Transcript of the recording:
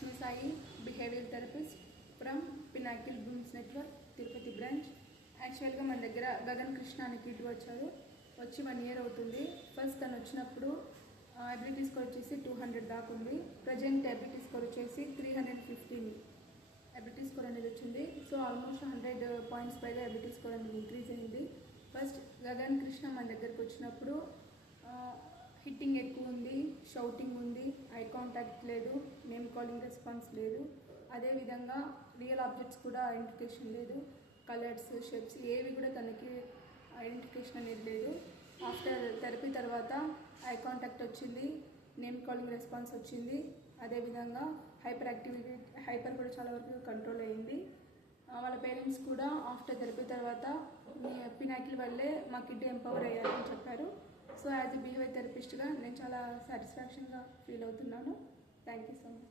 Vishnu Sai, behavioral therapist from Pinnacle Blooms Network, Tirupati branch. యాక్చువల్గా మన దగ్గర గగన్ కృష్ణ అని కిట్ వచ్చి 1 year అవుతుంది. ఫస్ట్ తను వచ్చినప్పుడు అబిలిటీ స్కోర్ వచ్చేసి 200 దాకా ఉంది. ప్రజెంట్ అబిలిటీ స్కోర్ వచ్చేసి 315 అబిలిటీ స్కోర్ అనేది వచ్చింది. సో ఆల్మోస్ట్ 100 points పైగా అబిలిటీ స్కోర్ అనేది ఇంక్రీజ్ అయింది. ఫస్ట్ గగన్ కృష్ణ మన దగ్గరకు వచ్చినప్పుడు హిట్టింగ్ ఎక్కువ ఉంది, షౌటింగ్ ఉంది, ఐ కాంటాక్ట్ లేదు, నేమ్ కాలింగ్ రెస్పాన్స్ లేదు. అదేవిధంగా రియల్ ఆబ్జెక్ట్స్ కూడా ఐడెంటిఫికేషన్ లేదు, కలర్స్ షేప్స్ ఏవి కూడా తనకి ఐడెంటిఫికేషన్ అనేది లేదు. ఆఫ్టర్ థెరపీ తర్వాత ఐ కాంటాక్ట్ వచ్చింది, నేమ్ కాలింగ్ రెస్పాన్స్ వచ్చింది. అదేవిధంగా హైపర్ కూడా చాలా వరకు కంట్రోల్ అయ్యింది. వాళ్ళ పేరెంట్స్ కూడా ఆఫ్టర్ థెరపీ తర్వాత మీ పినాకిల్ వల్లే మా కిడ్ ఎంపవర్ అయ్యారని చెప్పారు. సో యాజ్ ఎ బిహేవియర్ థెరపిస్ట్గా నేను చాలా సాటిస్ఫాక్షన్గా ఫీల్ అవుతున్నాను. Thank you.